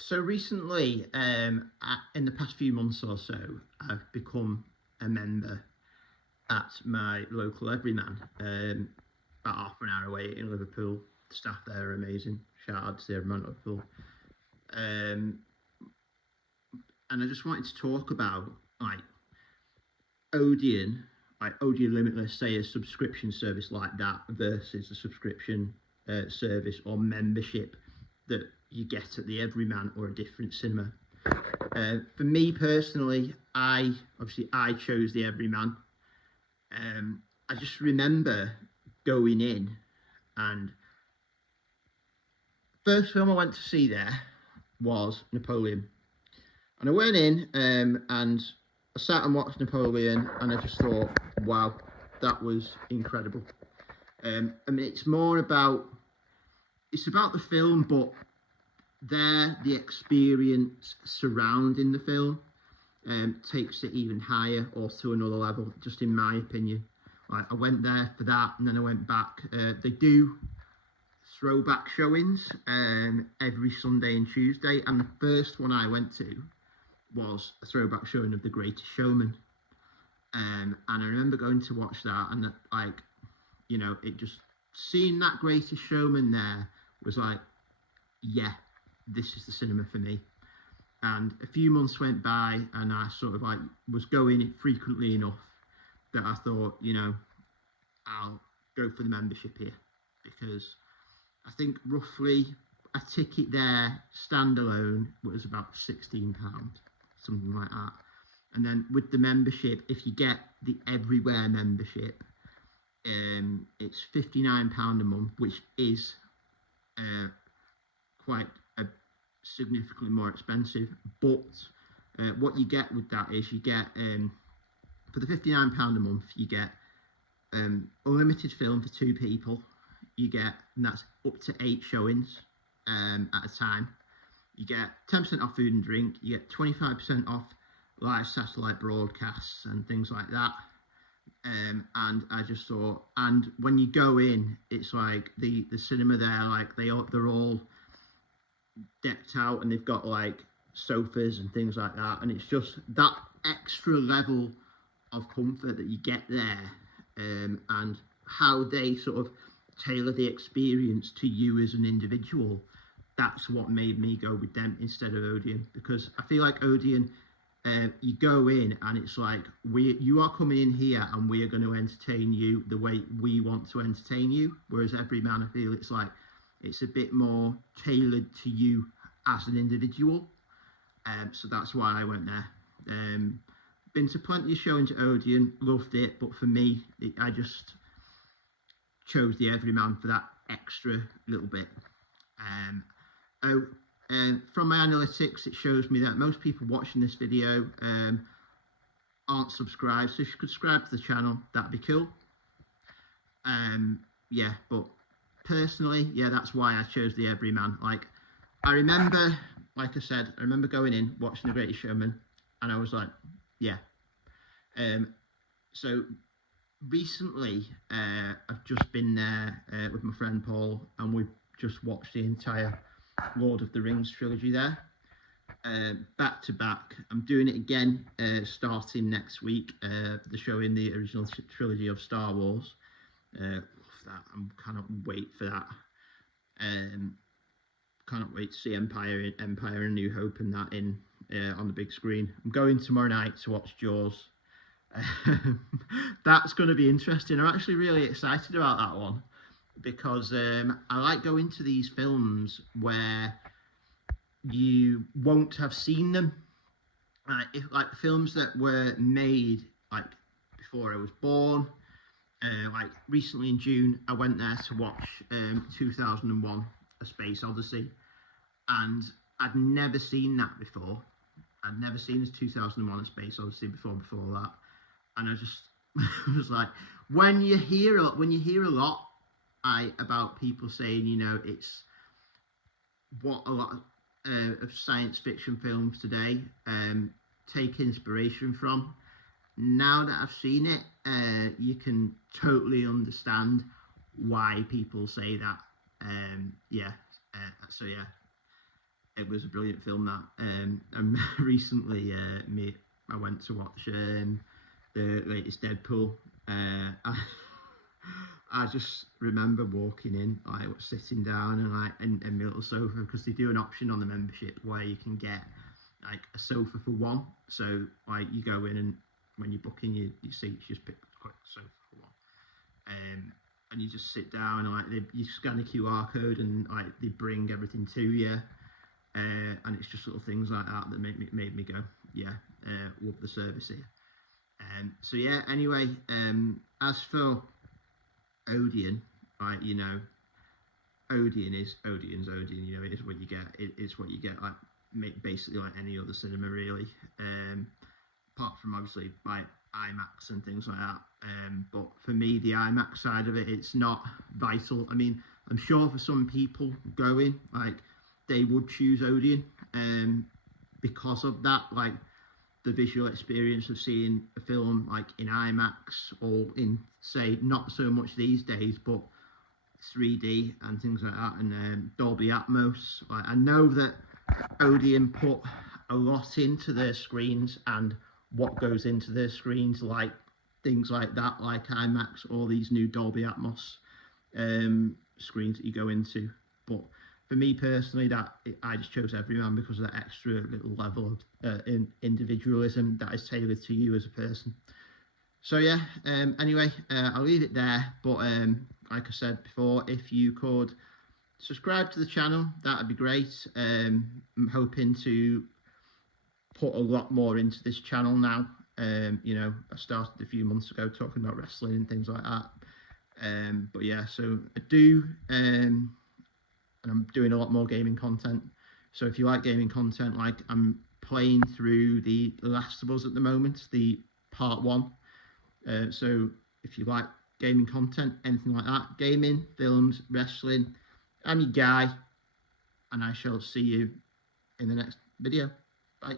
So recently, in the past few months or so, I've become a member at my local Everyman, about half an hour away in Liverpool. The staff there are amazing. Shout out to the Everyman Liverpool. Um, and I just wanted to talk about like Odeon, like Odeon Limitless, say a subscription service like that versus a subscription service or membership that you get at the Everyman or a different cinema. For me personally, I chose the Everyman. I just remember going in, and first film I went to see there was Napoleon, and I went in and I sat and watched Napoleon, and I just thought, wow, that was incredible. I mean, it's about the film, but the experience surrounding the film takes it even higher or to another level, just in my opinion. Like, I went there for that, and then I went back. They do throwback showings every Sunday and Tuesday, and the first one I went to was a throwback showing of The Greatest Showman. And I remember going to watch that, and it just seeing that Greatest Showman there was like, yeah, this is the cinema for me. And a few months went by, and I sort of like was going frequently enough that I thought, I'll go for the membership here, because I think roughly a ticket there standalone was about £16, something like that. And then with the membership, if you get the Everywhere membership, it's £59 a month, which is quite significantly more expensive. But what you get with that is you get, for the £59 a month, you get unlimited film for two people. You get, and that's up to 8 showings at a time. You get 10% off food and drink. You get 25% off live satellite broadcasts and things like that. And I just thought, and when you go in, it's like the cinema there, like they're all decked out, and they've got like sofas and things like that, and it's just that extra level of comfort that you get there, and how they sort of tailor the experience to you as an individual. That's what made me go with them instead of Odeon, because I feel like Odeon, you go in and it's like, you are coming in here and we are going to entertain you the way we want to entertain you, whereas Everyman, I feel it's like it's a bit more tailored to you as an individual. So that's why I went there. Been to plenty of showings at Odeon, loved it, but for me, I just chose the Everyman for that extra little bit. From my analytics, it shows me that most people watching this video aren't subscribed, so if you could subscribe to the channel, that'd be cool. But personally, that's why I chose the Everyman. Like, I remember going in, watching The Greatest Showman, and I was like, yeah. So recently, I've just been there with my friend Paul, and we've just watched the entire Lord of the Rings trilogy there, back to back. I'm doing it again, starting next week. The show in the original trilogy of Star Wars. Love that. I cannot wait for that. Cannot wait to see Empire and New Hope and that in on the big screen. I'm going tomorrow night to watch Jaws. That's going to be interesting. I'm actually really excited about that one, because I like going to these films where you won't have seen them. Like films that were made like before I was born. Like recently in June, I went there to watch 2001: A Space Odyssey, and I'd never seen that before. I'd never seen this 2001: A Space Odyssey before that, and I just was like, when you hear a lot about people saying, it's what a lot of science fiction films today take inspiration from. Now that I've seen it, you can totally understand why people say that. it was a brilliant film, that. And recently, I went to watch the latest Deadpool. I just remember walking in, like sitting down and like in my little sofa, because they do an option on the membership where you can get like a sofa for one. So like you go in, and when you're booking your seats, you just pick a sofa for one. And you just sit down, and like you scan a QR code, and like they bring everything to you. And it's just little things like that that made me go, yeah, love the service here. So yeah, anyway, as for Odeon, right, you know, Odeon's Odeon. You know, it is what you get. It's what you get, like basically like any other cinema, really. Apart from obviously like IMAX and things like that. But for me, the IMAX side of it, it's not vital. I mean, I'm sure for some people going, like, they would choose Odeon because of that, like the visual experience of seeing a film like in IMAX, or in, say, not so much these days, but 3D and things like that, and Dolby Atmos. Like, I know that Odeon put a lot into their screens and what goes into their screens, like things like that, like IMAX, or these new Dolby Atmos screens that you go into. But for me personally, I just chose Everyman because of that extra little level of individualism that is tailored to you as a person. So yeah, anyway, I'll leave it there. But like I said before, if you could subscribe to the channel, that'd be great. I'm hoping to put a lot more into this channel now. You know, I started a few months ago talking about wrestling and things like that. But yeah, so I do, and I'm doing a lot more gaming content. So if you like gaming content, like I'm playing through the Last of Us at the moment, the part 1. So if you like gaming content, anything like that, gaming, films, wrestling, I'm your guy, and I shall see you in the next video. Bye.